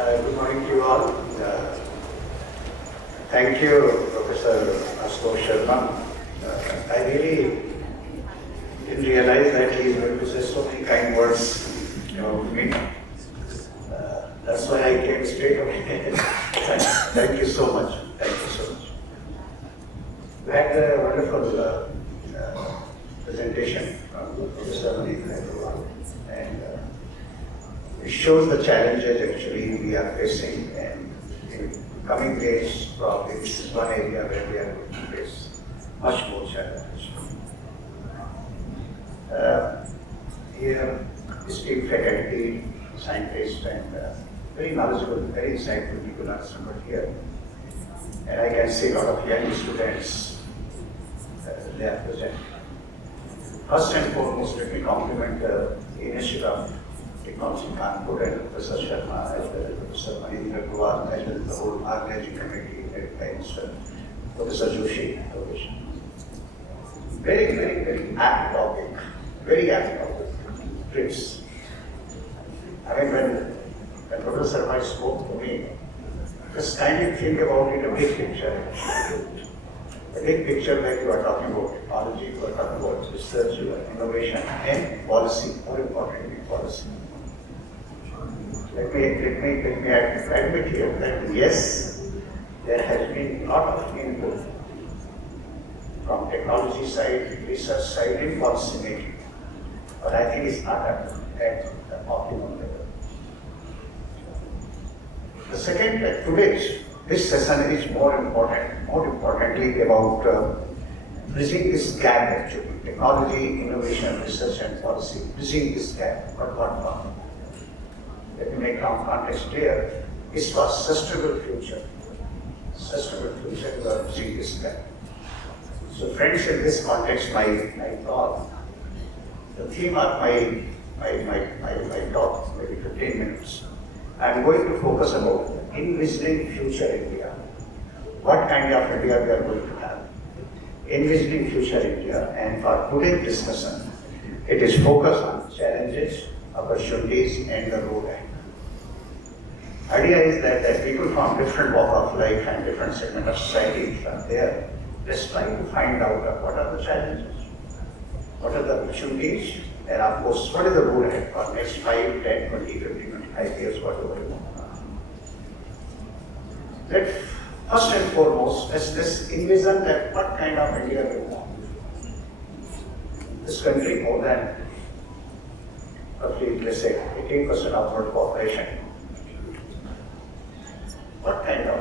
Good morning to you all. Thank you, Professor Ashok Sharma. I really didn't realize that he is going to say so many kind words, to me. That's why I came straight away. Thank you so much. Thank you so much. We had a wonderful presentation from Professor Bharat, and it shows the challenges actually we are facing, and in coming days probably this is one area where we are going to face much more challenges. Here, esteemed faculty, scientists, and very knowledgeable, very insightful people are assembled here. And I can see a lot of young students, they are present. First and foremost, let me compliment the Institute of IIT Kanpur and Professor Sharma, as well as Professor Manindra Gowal, as well as the whole organizing committee led by Professor Joshi. Very apt topic, very apt topic, TRIPS. I mean, when Professor Sharma spoke to me, just kindly think about it, a big picture. A big picture where you are talking about technology, you are talking about research, you are innovation, and policy, more importantly, policy. Let me admit here that yes, there has been a lot of input from technology side, research side, and policy making, but I think it's not at the optimum level. The second, this session is more importantly about bridging this gap actually, technology, innovation, research and policy, bridging this gap, but what not? Let me make context clear, it's for sustainable future. Sustainable future, we are bridging this gap. So friends, in this context, my talk, the theme of my talk, maybe 15 minutes, I'm going to focus about envisioning future India. What kind of India we are going to have? Envisioning future India, and for today's discussion, it is focused on challenges, opportunities, and the road ahead. Idea is that people from different walk of life and different segment of society are there, just trying to find out what are the challenges, what are the opportunities, and of course, what is the road ahead for next 5, 10, 20, 50, 25 years, whatever you want. First and foremost, let's envision that what kind of India we want. This country, more than roughly, let's say, 18% of world population. What kind of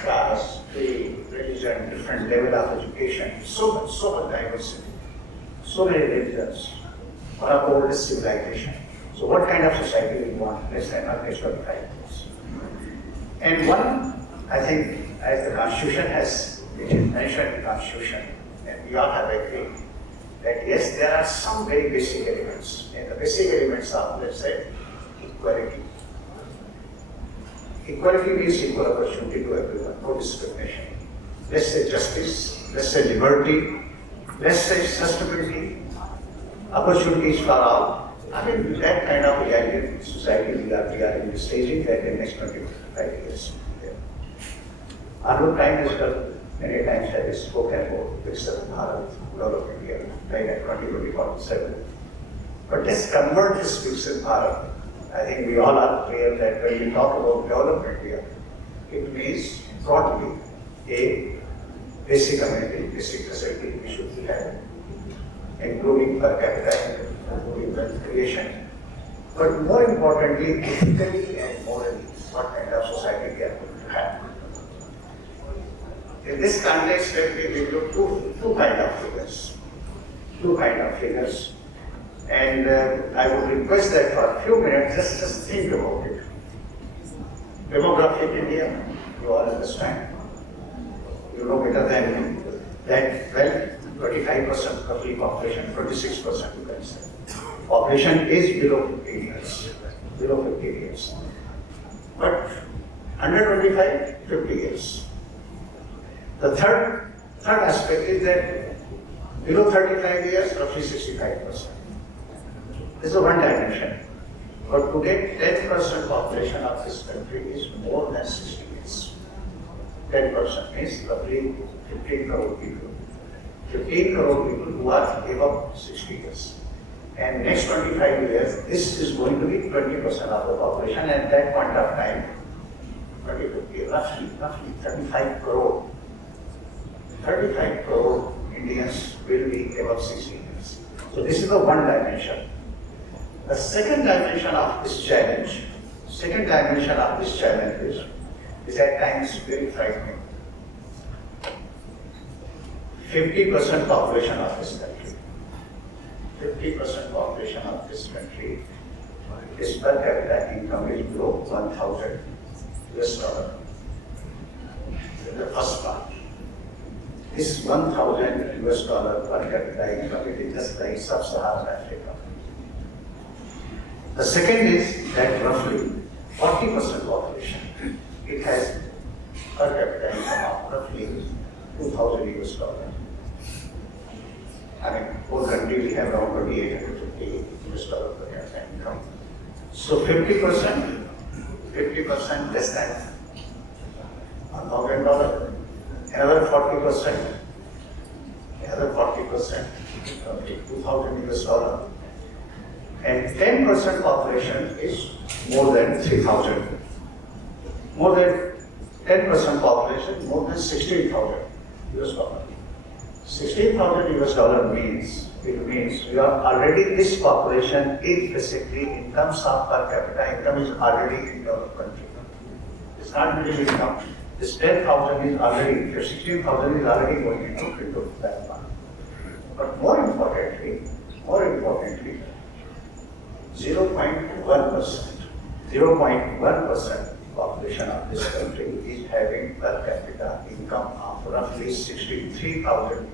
class, creed, religion, different level of education, so much diversity, so many religions, one of the oldest civilization. So what kind of society we want less than 25 years? And one, I think, as the Constitution has, it is mentioned in the Constitution, and we all have agreed, that yes, there are some very basic elements. And the basic elements are, let's say, equality. Equality means equal opportunity to everyone, no discrimination. Let's say justice, let's say liberty, let's say sustainability, opportunities for all. I mean, that kind of egalitarian society we are envisaging that in the next 25 years. Our Prime Minister many times has spoken about Viksit Bharat, development India, right at 2047. But let's convert this Viksit Bharat. I think we all are clear that when we talk about development India, it means broadly a basic amenity, basic facility we should be having, including per capita, including wealth creation. But more importantly, ethically and morally, what kind of society we are going to have. In this context, let me give you two kind of figures. And I would request that for a few minutes, just think about it. Demographic India, you all understand. You know better than me that, well, 25% roughly population, 26% you can say. Population is below 50 years. But under 25, 50 years. The third aspect is that below 35 years, roughly 65%. This is one dimension. But today, 10% population of this country is more than 60 years. 10% means roughly 15 crore people. 15 crore people who are above 60 years. And next 25 years, this is going to be 20% of the population. And at that point of time, 2050, roughly 35 crore. 35 crore Indians will be above 60 years. So this is the one dimension. The second dimension of this challenge, is at times very frightening. 50% population of this country. 50% population of this country, its per capita income is below $1,000. This is the first part. This $1,000 per capita income, it is just like sub-Saharan Africa. The second is that roughly 40% population, it has per capita income of roughly $2,000. I mean, whole country we have around $2,850 per capita income. So 50% less than $1,000. Another 40%, $2,000. And 10% population is more than 3,000. More than 10% population, more than $16,000. $16,000 means, it means we are already, this population is basically in terms of per capita income is already in developed country. It's not middle income. This 10,000 is already, 16,000 is already going into that one. But more importantly, 0.1% population of this country is having per capita income of roughly $63,000.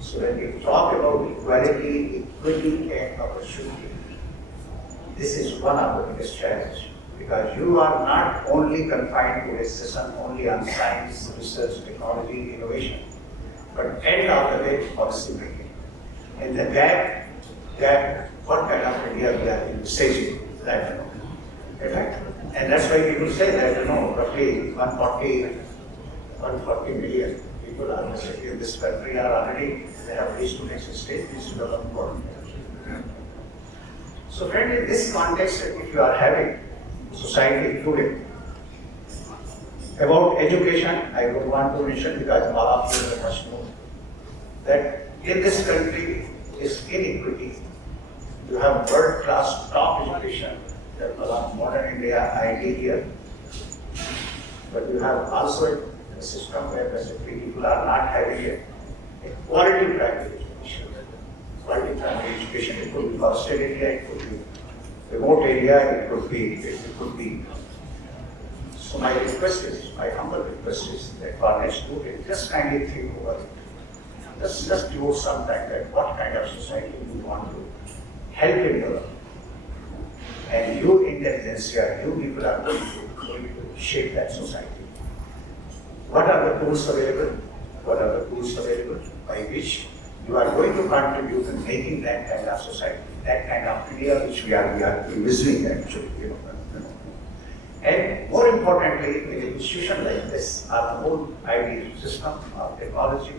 So when we talk about equality, equity and opportunity, this is one of the biggest challenges. Because you are not only confined to a session only on science, research, technology, innovation, but end of the day, policy making. And the gap, what kind of India we are envisaging, that right? And that's why people say that, roughly 140 million people are in this country are already, they have reached to next stage, reached to developed world. So friend, in this context, if you are having society today. About education, I don't want to mention because all of you must know that in this country is inequity. You have world-class top education, developed modern India, IIT here, but you have also a system where basically people are not having a quality primary education. Quality primary education, it could be forested area, it could be remote area, it could be. So my humble request is that for next 2 days, just kindly think over it. Just devote some time that what kind of society you want to help in develop. And you intelligentsia, you people are going to shape that society. What are the tools available? By which you are going to contribute in making that kind of society, that kind of India which we are envisioning actually, And more importantly, in an institution like this, our whole ideal system of technology,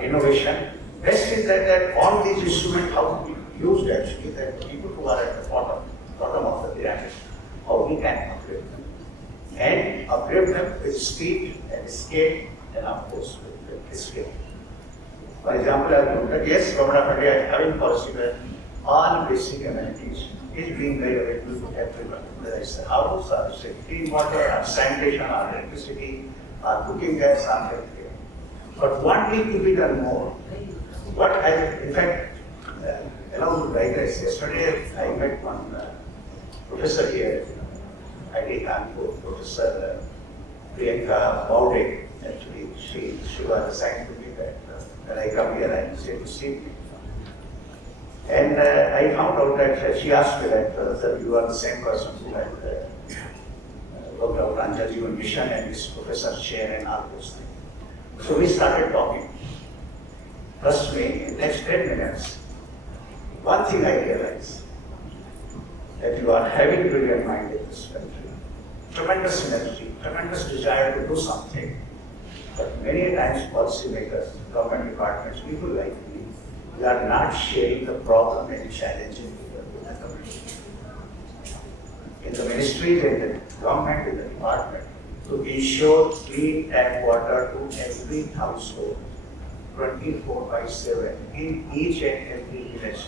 innovation, best is that all these instruments how to be used actually, that people who are at the bottom of the pyramid, how we can upgrade them. And upgrade them with speed and scale, and of course with scale. For example, I have looked at, yes, Government of India is having policy where all basic amenities is being made available to everyone, whether it's the house, or it's clean water, or sanitation, or electricity, or cooking gas, or healthcare. But what needs to be done more? In fact, along with writers, yesterday I met one professor here, IIT Kanpur, Professor Priyanka Baude, actually, she was assigned to me that when I come here, I say to see me. And I found out that she asked me that, sir, you are the same person who had worked out on Jal Jeevan Mission and this Professor Shri and all those things. So we started talking. Trust me, in the next 10 minutes, one thing I realize, that you are having brilliant mind in this country, tremendous energy, tremendous desire to do something, but many times policymakers, government departments, people like me, we are not sharing the problem and challenges with the community. In the ministries, in the government, in the department, to ensure clean tap water to every household, 24/7, in each and every village.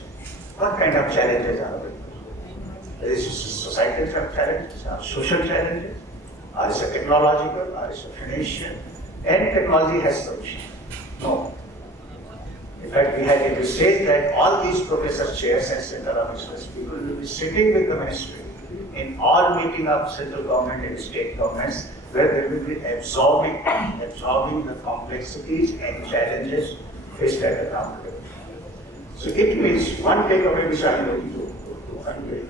What kind of challenges are there? Is it societal challenges, are social challenges, or is it technological, or is it financial? And technology has solution. No. In fact, we had a mistake that all these professors, chairs, and central officers, people will be sitting with the ministry in all meeting of central government and state governments, where they will be absorbing the complexities and challenges faced at the ground level. So it means one takeaway which I am going to convey,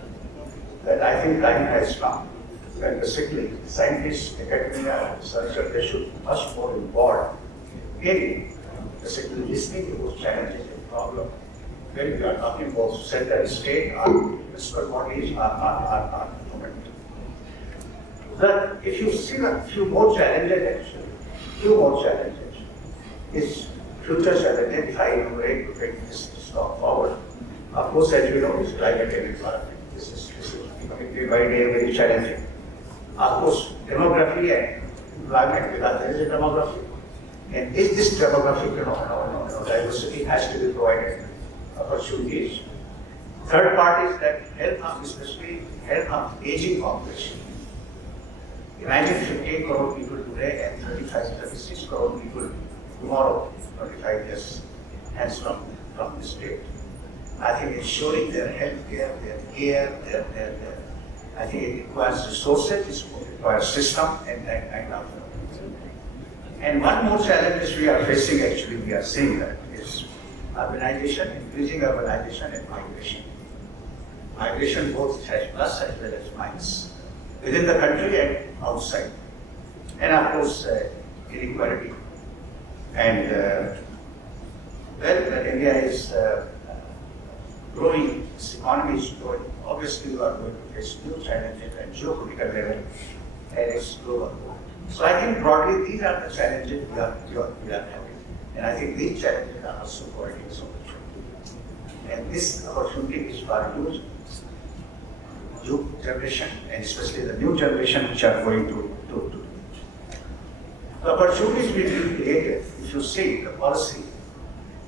that I think time has come when basically scientists, academia, researchers, they should be much more involved in basically listening to those challenges and problems. When we are talking about center, state, or municipal bodies, or government. But if you see a few more challenges, is future challenges, if I enumerate to take this talk forward. Of course, as you know, this climate and environment, this is becoming day by day very challenging. Of course, demography and employment, because there is a demography. And is this demographic, diversity has to be provided, opportunities. Third part is that health, especially health of aging population. Imagine 15 crore people today and 36 crore people tomorrow, 25 years hence from this date. I think ensuring their health care, their care, I think it requires resources, it requires system and that kind of. And one more challenge which we are facing, actually, we are seeing that is urbanization, increasing urbanization and migration. Migration both has plus as well as minus, within the country and outside. And of course, inequality. And India is growing, its economy is growing. Obviously, we are going to face new challenges at geopolitical level and its global. So I think broadly these are the challenges we are having. And I think these challenges are also providing some opportunity. And this opportunity is for youth generation, and especially the new generation which are going to. The opportunities will be created if you see the policy.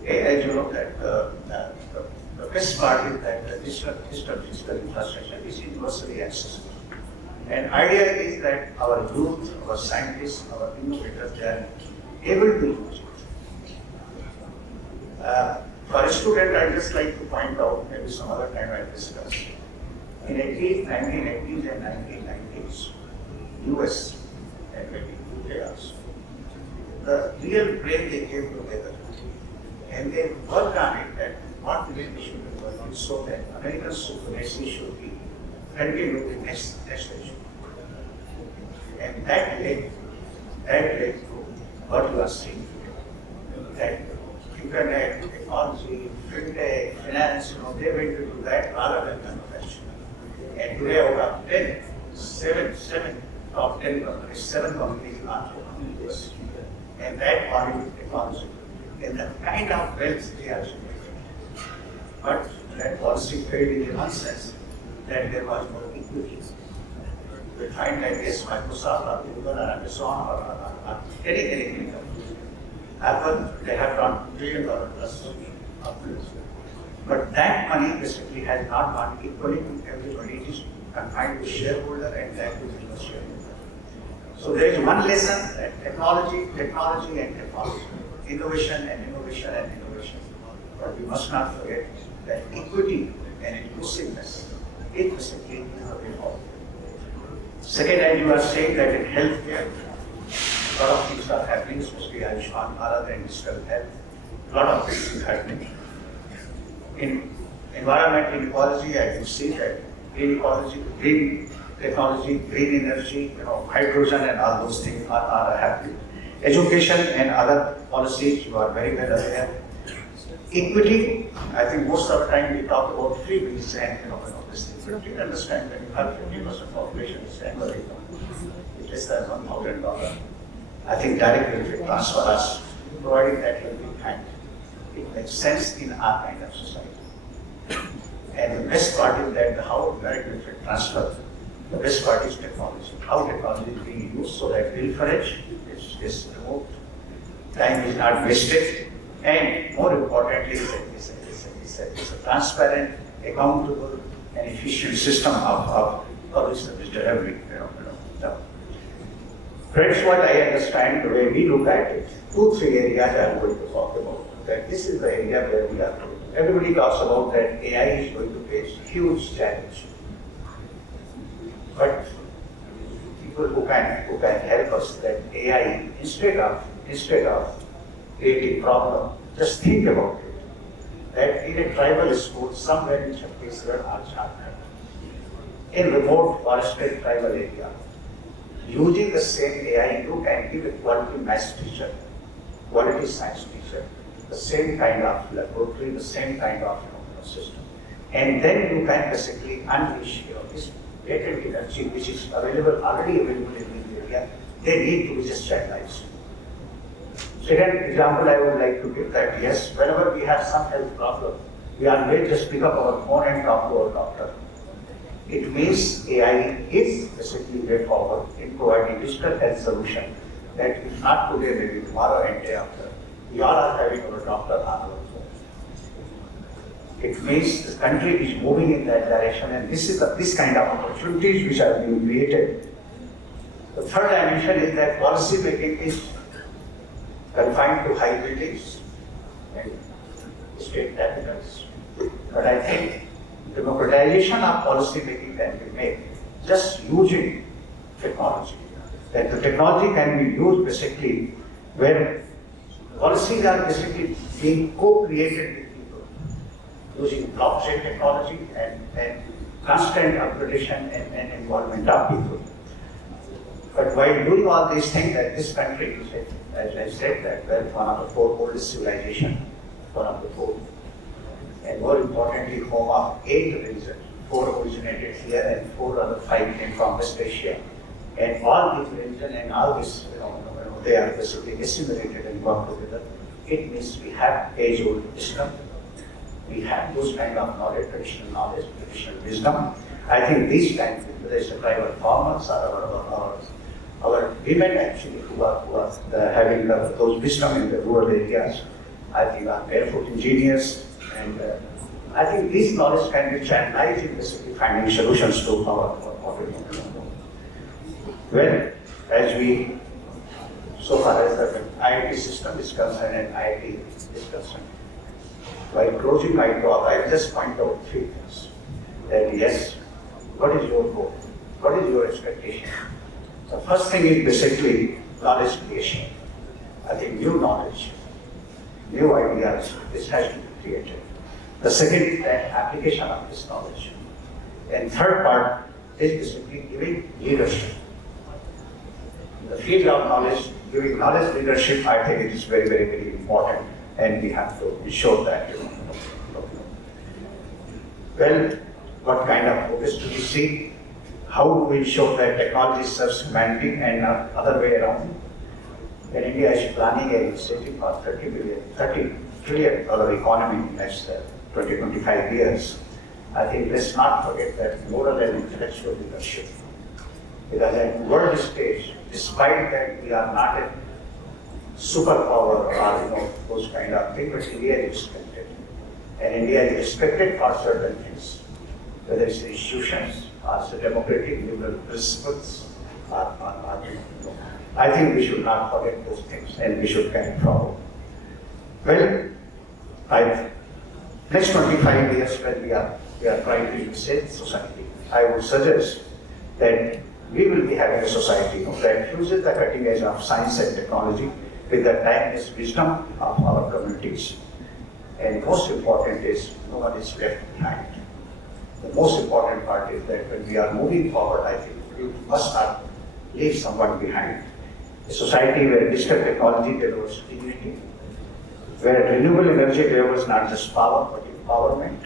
As you know that the best part is that the digital physical infrastructure is universally accessible. And idea is that our youth, our scientists, our innovators, they are able to use it. For a student, I'd just like to point out, maybe some other time I'll discuss. In 1980s and 1990s, US and maybe UK also, the real brain they came together and they worked on it that what way we should be working so that American supremacy should be continued with the next issue. And that led to what you are seeing today. That internet, technology, fintech, finance, they went into that rather than manufacturing. And today out of 7 of 10 companies, 7 companies are in this. And that quality technology and the kind of wealth they are generating. But that policy failed in one sense, that there was no equity. We find that yes, Microsoft or Google or Amazon or any company, Apple, they have done $1 billion plus upwards. But that money basically has not gone equally to everybody. It is confined to shareholder and that to business shareholder. So there is one lesson that technology and technology, innovation and innovation and innovation. But we must not forget that equity and inclusiveness is basically the way forward. Second, as you are saying that in healthcare, a lot of things are happening, especially Ayushman Bharat and digital health. A lot of things are happening. In environment and ecology, I can see that green ecology, green technology, green energy, hydrogen and all those things are happening. Education and other policies, you are very well aware. Equity, I think most of the time we talk about free wheels and this thing. But you understand that you have 50% population is annual income, which is $1,000. I think direct benefit transfers, providing that helping hand, it makes sense in our kind of society. And the best part is that how direct benefit transfer, the best part is technology. How technology is being used so that pilferage is removed, time is not wasted, and more importantly, it's a transparent, accountable, and efficient system of public service delivery. Friends, what I understand, the way we look at it, 2-3 areas I am going to talk about. That this is the area where we are going. Everybody talks about that AI is going to face huge challenge. But people who can help us that AI, instead of creating problem, just think about it. That in a tribal school somewhere in Chhattisgarh or Jharkhand, in remote forested tribal area, using the same AI, you can give a quality maths teacher, quality science teacher, the same kind of laboratory, the same kind of system. And then you can basically unleash this latent energy which is already available in the area. They need to be just channelized. Second example I would like to give that, yes, whenever we have some health problem, we are made just pick up our phone and talk to our doctor. It means AI is basically way forward in providing digital health solution that if not today, maybe tomorrow and day after, we all are having our doctor on our phone. It means the country is moving in that direction, and this kind of opportunities which are being created. The third dimension is that policy making is confined to high buildings and state capitals. But I think democratization of policy making can be made just using technology. That the technology can be used basically where policies are basically being co-created with people using blockchain technology and constant upgradation and involvement of people. But while doing all these things, that this country, as I said, that we're one of the 4 oldest civilizations, one of the 4. And more importantly, home of 8 religions. 4 originated here and 5 came from West Asia. And all these religions and all this, they are basically assimilated and work together. It means we have age-old wisdom. We have those kind of knowledge, traditional wisdom. I think these kinds, whether it's the tribal farmers or our women actually who are having those wisdom in the rural areas, I think are barefoot engineers. And I think this knowledge can be channelized in basically finding solutions to our problem. Well, as we, so far as the IIT system is concerned and IIT is concerned, while closing my talk, I will just point out 3 things. That yes, what is your goal? What is your expectation? The first thing is basically knowledge creation. I think new knowledge, new ideas, this has to be created. The second is the application of this knowledge. And third part is basically giving leadership. In the field of knowledge, giving knowledge leadership, I think it is very, very, very important, and we have to ensure that. Well, what kind of focus do we see? How do we ensure that technology serves humanity and not other way around? When India is planning a initiative for $30 trillion economy in the next 20-25 years, I think let's not forget that moral and intellectual leadership. Because at world stage, despite that we are not a superpower or those kind of things, but India is respected. And India is respected for certain things, whether it's the institutions or the democratic liberal principles I think we should not forget those things and we should carry forward. Well, next 25 years when we are trying to reshape society, I would suggest that we will be having a society that uses the cutting edge of science and technology with the timeless wisdom of our communities. And most important is no one is left behind. The most important part is that when we are moving forward, I think we must not leave someone behind. A society where digital technology delivers dignity, where renewable energy delivers not just power but empowerment,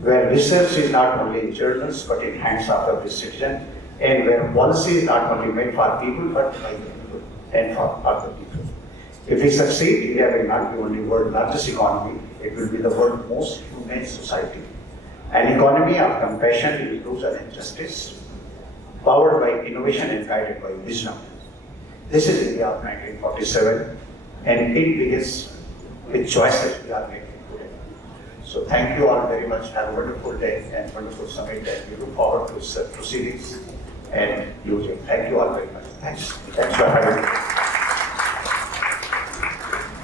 where research is not only in journals but in hands of every citizen, and where policy is not only made for people but by the people and for other people. If we succeed, India will not be only world's largest economy, it will be the world's most humane society. An economy of compassion, inclusion and justice, powered by innovation and guided by wisdom. This is India of 1947, and it begins with choices we are making today. So thank you all very much. Have a wonderful day and wonderful summit, and we look forward to proceedings and using. Thank you all very much. Thanks for having me.